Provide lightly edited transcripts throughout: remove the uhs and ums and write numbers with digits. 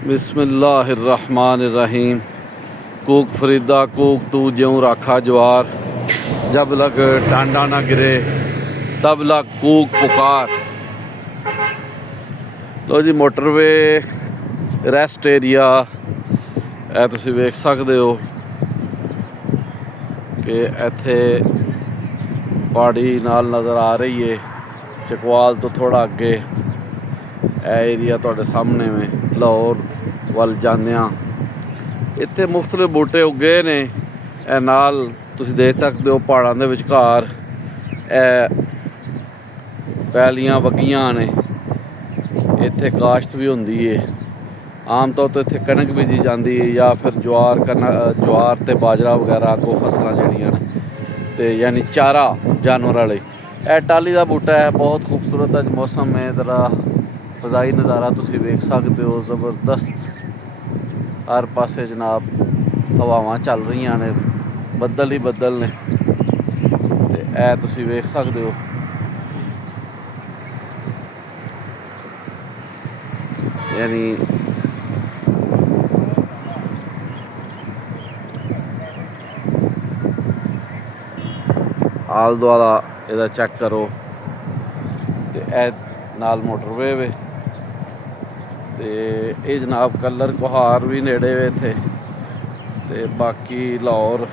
बिस्मिल्लाहिर्रहमानिर्रहीम। कूक फरीदा कूक तू ज्यों राखा जवार, जब लग टांडा ना गिरे तब लग कूक पुकार। लो जी मोटरवे रैस्ट एरिया ਇਹ ਤੁਸੀਂ ਵੇਖ ਸਕਦੇ ਹੋ ਕਿ ਇੱਥੇ ਪਹਾੜੀ ਨਾਲ ਨਜ਼ਰ ਆ ਰਹੀ ਹੈ। ਚਕਵਾਲ ਤੋਂ ਥੋੜਾ ਅੱਗੇ ਇਹ ਏਰੀਆ ਤੁਹਾਡੇ ਸਾਹਮਣੇ ਵੇ ਲਾਹੌਰ ਵੱਲ ਜਾਂਦਿਆਂ ਇੱਥੇ ਮੁਖਤਲਿਫ ਬੂਟੇ ਉੱਗੇ ਨੇ। ਇਹ ਨਾਲ ਤੁਸੀਂ ਦੇਖ ਸਕਦੇ ਹੋ ਪਹਾੜਾਂ ਦੇ ਵਿਚਕਾਰ ਇਹ ਪੈਲੀਆਂ ਵਗੀਆਂ ਨੇ। ਇੱਥੇ ਕਾਸ਼ਤ ਵੀ ਹੁੰਦੀ ਹੈ। ਆਮ ਤੌਰ 'ਤੇ ਇੱਥੇ ਕਣਕ ਬੀਜੀ ਜਾਂਦੀ ਹੈ ਜਾਂ ਫਿਰ ਜਵਾਰ ਅਤੇ ਬਾਜਰਾ ਵਗੈਰਾ ਕੋ ਫਸਲਾਂ ਜਿਹੜੀਆਂ ਨੇ ਅਤੇ ਯਾਨੀ ਚਾਰਾ ਜਾਨਵਰ ਵਾਲੇ। ਇਹ ਟਾਹਲੀ ਦਾ ਬੂਟਾ ਹੈ, ਬਹੁਤ ਖੂਬਸੂਰਤ ਅੱਜ ਮੌਸਮ ਹੈ। ਜ਼ਰਾ ਫਜ਼ਾਈ ਨਜ਼ਾਰਾ ਤੁਸੀਂ ਵੇਖ ਸਕਦੇ ਹੋ, ਜ਼ਬਰਦਸਤ। ਹਰ ਪਾਸੇ ਜਨਾਬ ਹਵਾਵਾਂ ਚੱਲ ਰਹੀਆਂ ਨੇ, ਬੱਦਲ ਹੀ ਬੱਦਲ ਨੇ ਅਤੇ ਇਹ ਤੁਸੀਂ ਵੇਖ ਸਕਦੇ ਹੋ। ਯਾਨੀ ਆਲ ਦੁਆਲਾ ਇਹਦਾ ਚੈੱਕ ਕਰੋ ਅਤੇ ਇਹ ਨਾਲ ਮੋਟਰਵੇ ਵੇ ਅਤੇ ਇਹ ਜਨਾਬ ਕਲਰ ਕੁਹਾਰ ਵੀ ਨੇੜੇ ਵੇ ਇੱਥੇ। ਅਤੇ ਬਾਕੀ ਲਾਹੌਰ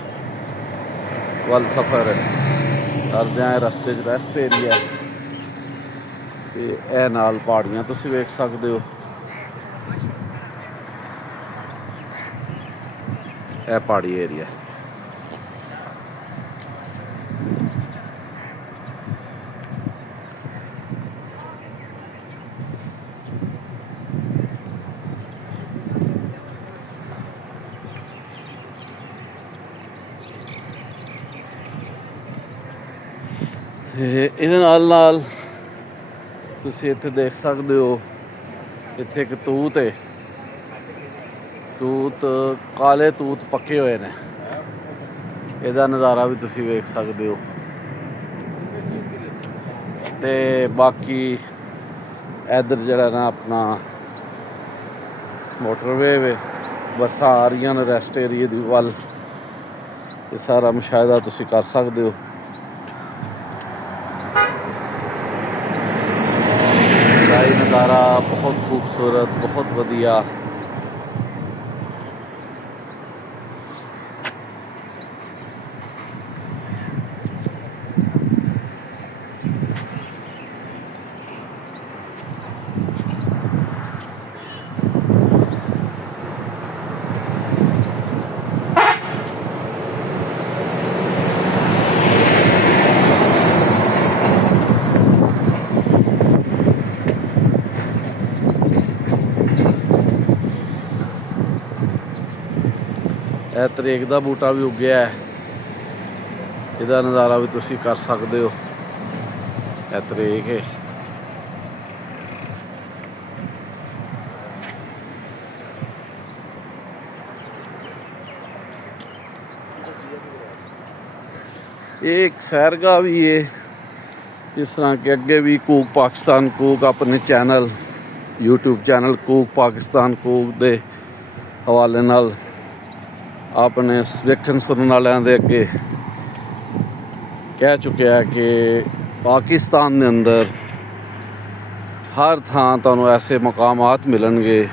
ਵੱਲ ਸਫ਼ਰ ਕਰਦਿਆਂ ਰਸਤੇ 'ਚ ਰੈਸਟ ਏਰੀਆ ਅਤੇ ਇਹ ਨਾਲ ਪਹਾੜੀਆਂ ਤੁਸੀਂ ਵੇਖ ਸਕਦੇ ਹੋ। ਇਹ ਪਹਾੜੀ ਏਰੀਆ ਅਤੇ ਇਹਦੇ ਨਾਲ ਤੁਸੀਂ ਇੱਥੇ ਦੇਖ ਸਕਦੇ ਹੋ, ਇੱਥੇ ਇੱਕ ਤੂਤ ਹੈ। ਤੂਤ ਕਾਲੇ ਤੂਤ ਪੱਕੇ ਹੋਏ ਨੇ, ਇਹਦਾ ਨਜ਼ਾਰਾ ਵੀ ਤੁਸੀਂ ਵੇਖ ਸਕਦੇ ਹੋ। ਅਤੇ ਬਾਕੀ ਇੱਧਰ ਜਿਹੜਾ ਨਾ ਆਪਣਾ ਮੋਟਰਵੇ ਵੇ, ਬੱਸਾਂ ਆ ਰਹੀਆਂ ਨੇ ਰੈਸਟ ਏਰੀਏ ਦੀ ਵੱਲ। ਇਹ ਸਾਰਾ ਮੁਸ਼ਾਹਿਦਾ ਤੁਸੀਂ ਕਰ ਸਕਦੇ ਹੋ। नज़ारा बहुत खूबसूरत, बहुत वधिया। ਇਹ ਤਰੇਕ ਦਾ ਬੂਟਾ ਵੀ ਉੱਗਿਆ ਹੈ, ਇਹਦਾ ਨਜ਼ਾਰਾ ਵੀ ਤੁਸੀਂ ਕਰ ਸਕਦੇ ਹੋ। ਇਹ ਤਰੇਕ ਹੈ। ਇਹ ਇੱਕ ਸੈਰਗਾਹ ਵੀ ਹੈ, ਜਿਸ ਤਰ੍ਹਾਂ ਕਿ ਅੱਗੇ ਵੀ ਕੂਕ ਪਾਕਿਸਤਾਨ ਕੂਕ ਆਪਣੇ ਚੈਨਲ YouTube ਚੈਨਲ ਕੂਕ ਪਾਕਿਸਤਾਨ ਕੂਕ ਦੇ ਹਵਾਲੇ ਨਾਲ ਆਪਣੇ ਵੇਖਣ ਸੁਣਨ ਵਾਲਿਆਂ ਦੇ ਅੱਗੇ ਕਹਿ ਚੁੱਕਿਆ ਕਿ ਪਾਕਿਸਤਾਨ ਦੇ ਅੰਦਰ ਹਰ ਥਾਂ ਤੁਹਾਨੂੰ ਐਸੇ ਮਕਾਮਾਤ ਮਿਲਣਗੇ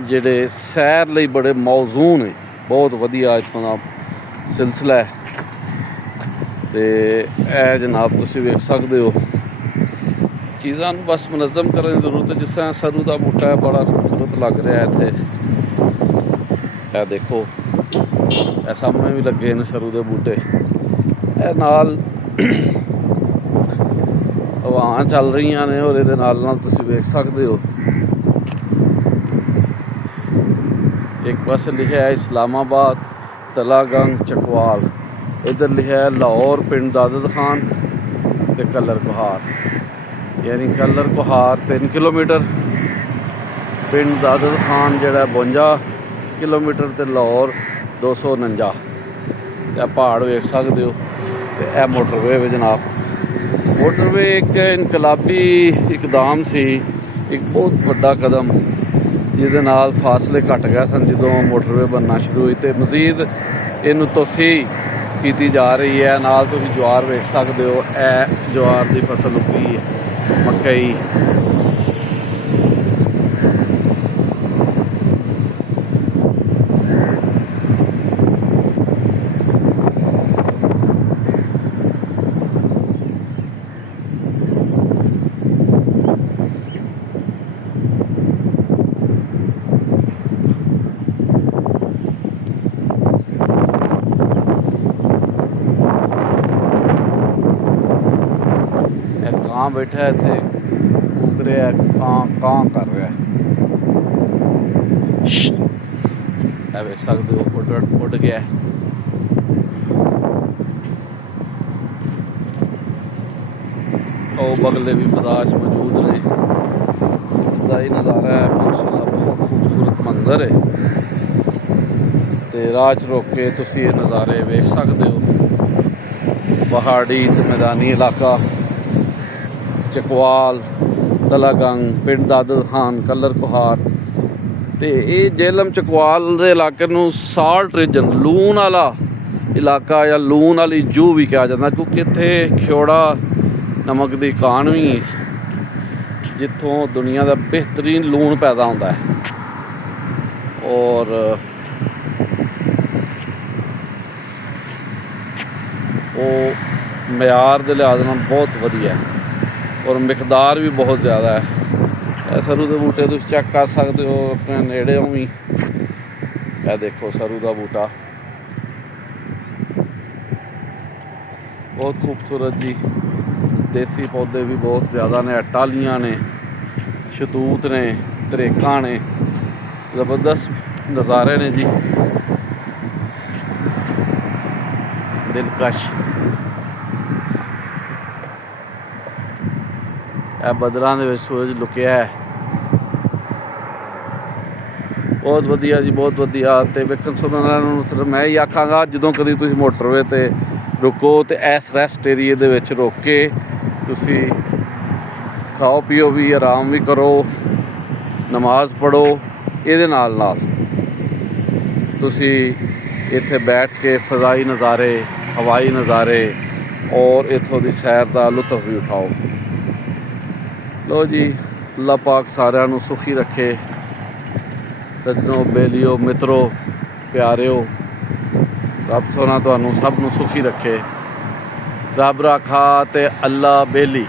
ਜਿਹੜੇ ਸੈਰ ਲਈ ਬੜੇ ਮੌਜ਼ੂ ਨੇ। ਬਹੁਤ ਵਧੀਆ ਇੱਥੋਂ ਦਾ ਸਿਲਸਿਲਾ ਹੈ ਅਤੇ ਇਹ ਜਨਾਬ ਤੁਸੀਂ ਵੇਖ ਸਕਦੇ ਹੋ। ਚੀਜ਼ਾਂ ਨੂੰ ਬਸ ਮੁਨਜ਼ਮ ਕਰਨ ਦੀ ਜ਼ਰੂਰਤ ਹੈ। ਜਿਸ ਤਰ੍ਹਾਂ ਸਰੂ ਦਾ ਬੂਟਾ ਹੈ, ਬੜਾ ਖੂਬਸੂਰਤ ਲੱਗ ਰਿਹਾ ਇੱਥੇ। ਇਹ ਦੇਖੋ, ਇਹ ਸਾਹਮਣੇ ਵੀ ਲੱਗੇ ਨੇ ਸਰੂ ਦੇ ਬੂਟੇ। ਇਹ ਨਾਲ ਹਵਾਵਾਂ ਚੱਲ ਰਹੀਆਂ ਨੇ ਔਰ ਇਹਦੇ ਨਾਲ ਤੁਸੀਂ ਵੇਖ ਸਕਦੇ ਹੋ। ਇੱਕ ਪਾਸੇ ਲਿਖਿਆ ਹੈ ਇਸਲਾਮਾਬਾਦ, ਤਲਾਗੰਗ, ਚਕਵਾਲ। ਇੱਧਰ ਲਿਖਿਆ ਹੈ ਲਾਹੌਰ, ਪਿੰਡ ਦਾਦਦ ਖਾਨ ਅਤੇ ਕਲਰ ਕੁਹਾਰ। ਯਾਨੀ ਕਲਰ ਕੁਹਾਰ 3 ਕਿਲੋਮੀਟਰ, ਪਿੰਡ ਦਾਦਦ ਖਾਨ ਜਿਹੜਾ 52 ਕਿਲੋਮੀਟਰ ਅਤੇ ਲਾਹੌਰ 249। ਇਹ ਪਹਾੜ ਵੇਖ ਸਕਦੇ ਹੋ ਅਤੇ ਇਹ ਮੋਟਰਵੇ ਵੇ ਜਨਾਬ। ਮੋਟਰਵੇ ਇੱਕ ਇਨਕਲਾਬੀ ਇਕਦਾਮ ਸੀ, ਇੱਕ ਬਹੁਤ ਵੱਡਾ ਕਦਮ ਜਿਹਦੇ ਨਾਲ ਫਾਸਲੇ ਘਟ ਗਏ ਸਨ ਜਦੋਂ ਮੋਟਰਵੇ ਬਣਨਾ ਸ਼ੁਰੂ ਹੋਈ ਤੇ ਮਜ਼ੀਦ ਇਹਨੂੰ ਤੋਸੀ ਕੀਤੀ ਜਾ ਰਹੀ ਹੈ। ਨਾਲ ਤੁਸੀਂ ਜਵਾਰ ਵੇਖ ਸਕਦੇ ਹੋ, ਇਹ ਜਵਾਰ ਦੀ ਫਸਲ ਉੱਗੀ ਹੈ, ਮਕਈ। ਕਾਂ ਬੈਠਾ ਇੱਥੇ ਫੂਕ ਰਿਹਾ, ਕਾਂ ਕਰ ਰਿਹਾ। ਇਹ ਵੇਖ ਸਕਦੇ ਹੋ, ਉੱਡ ਗਿਆ। ਉਹ ਬਗਲੇ ਵੀ ਫਜ਼ਾ 'ਚ ਮੌਜੂਦ ਨੇ। ਫਜ਼ਾਈ ਨਜ਼ਾਰਾ ਹੈ ਮਾਸ਼ਾਅੱਲਾ, ਬਹੁਤ ਖੂਬਸੂਰਤ ਮੰਜ਼ਰ ਹੈ ਤੇ ਰਾਹ 'ਚ ਰੋਕ ਕੇ ਤੁਸੀਂ ਇਹ ਨਜ਼ਾਰੇ ਵੇਖ ਸਕਦੇ ਹੋ। ਪਹਾੜੀ ਤੇ ਮੈਦਾਨੀ ਇਲਾਕਾ, ਚਕਵਾਲ, ਤਲਾਗੰਗ, ਪਿੰਡ ਦਾਦਲ ਖਾਨ, ਕਲਰ ਕੁਹਾਰ। ਤੇ ਇਹ ਜੇਹਲਮ ਚਕਵਾਲ ਦੇ ਇਲਾਕੇ ਨੂੰ ਸਾਲਟ ਰੀਜਨ, ਲੂਣ ਵਾਲਾ ਇਲਾਕਾ ਜਾਂ ਲੂਣ ਵਾਲੀ ਜੂ ਵੀ ਕਿਹਾ ਜਾਂਦਾ, ਕਿਉਂਕਿ ਇੱਥੇ ਖਿਓੜਾ ਨਮਕ ਦੀ ਕਾਣ ਵੀ ਹੈ, ਜਿੱਥੋਂ ਦੁਨੀਆ ਦਾ ਬਿਹਤਰੀਨ ਲੂਣ ਪੈਦਾ ਹੁੰਦਾ ਹੈ। ਔਰ ਉਹ ਮਿਆਰ ਦੇ ਲਿਹਾਜ਼ ਨਾਲ ਬਹੁਤ ਵਧੀਆ ਹੈ ਔਰ ਮਿਕਦਾਰ ਵੀ ਬਹੁਤ ਜ਼ਿਆਦਾ ਹੈ। ਇਹ ਸਰੂ ਦੇ ਬੂਟੇ ਤੁਸੀਂ ਚੈੱਕ ਕਰ ਸਕਦੇ ਹੋ ਆਪਣੇ ਨੇੜਿਓਂ ਵੀ। ਇਹ ਦੇਖੋ ਸਰੂ ਦਾ ਬੂਟਾ, ਬਹੁਤ ਖੂਬਸੂਰਤ ਜੀ। ਦੇਸੀ ਪੌਦੇ ਵੀ ਬਹੁਤ ਜ਼ਿਆਦਾ ਨੇ, ਟਾਹਲੀਆਂ ਨੇ, ਸ਼ਤੂਤ ਨੇ, ਤਰੇਕਾਂ ਨੇ, ਜ਼ਬਰਦਸਤ ਨਜ਼ਾਰੇ ਨੇ ਜੀ, ਦਿਲਕਸ਼। ਇਹ ਬੱਦਲਾਂ ਦੇ ਵਿੱਚ ਸੂਰਜ ਲੁਕਿਆ ਹੈ। ਬਹੁਤ ਵਧੀਆ ਜੀ, ਬਹੁਤ ਵਧੀਆ। ਤੇ ਵੇਖਣ ਸੁਣਨ ਵਾਲਿਆਂ ਨੂੰ ਸਿਰਫ ਮੈਂ ਹੀ ਆਖਾਂਗਾ, ਜਦੋਂ ਕਦੀ ਤੁਸੀਂ ਮੋਟਰਵੇ ਤੇ ਰੁਕੋ ਤੇ ਇਸ ਰੈਸਟ ਏਰੀਏ ਦੇ ਵਿੱਚ ਰੁਕ ਕੇ ਤੁਸੀਂ ਖਾਓ ਪੀਓ ਵੀ, ਆਰਾਮ ਵੀ ਕਰੋ, ਨਮਾਜ਼ ਪੜ੍ਹੋ। ਇਹਦੇ ਨਾਲ ਨਾਲ ਤੁਸੀਂ ਇੱਥੇ ਬੈਠ ਕੇ ਫਜ਼ਾਈ ਨਜ਼ਾਰੇ, ਹਵਾਈ ਨਜ਼ਾਰੇ ਔਰ ਇੱਥੋਂ ਦੀ ਸੈਰ ਦਾ ਲੁਤਫ ਵੀ ਉਠਾਓ। ਲੋ ਜੀ, ਅੱਲਾਹ ਪਾਕ ਸਾਰਿਆਂ ਨੂੰ ਸੁਖੀ ਰੱਖੇ। ਸੱਜਣੋ, ਬੇਲੀਓ, ਮਿੱਤਰੋ, ਪਿਆਰਿਓ, ਰੱਬ ਸੋਨਾ ਤੁਹਾਨੂੰ ਸਭ ਨੂੰ ਸੁਖੀ ਰੱਖੇ। ਰੱਬ ਰਾਖਾ ਤੇ ਅੱਲਾ ਬੇਲੀ।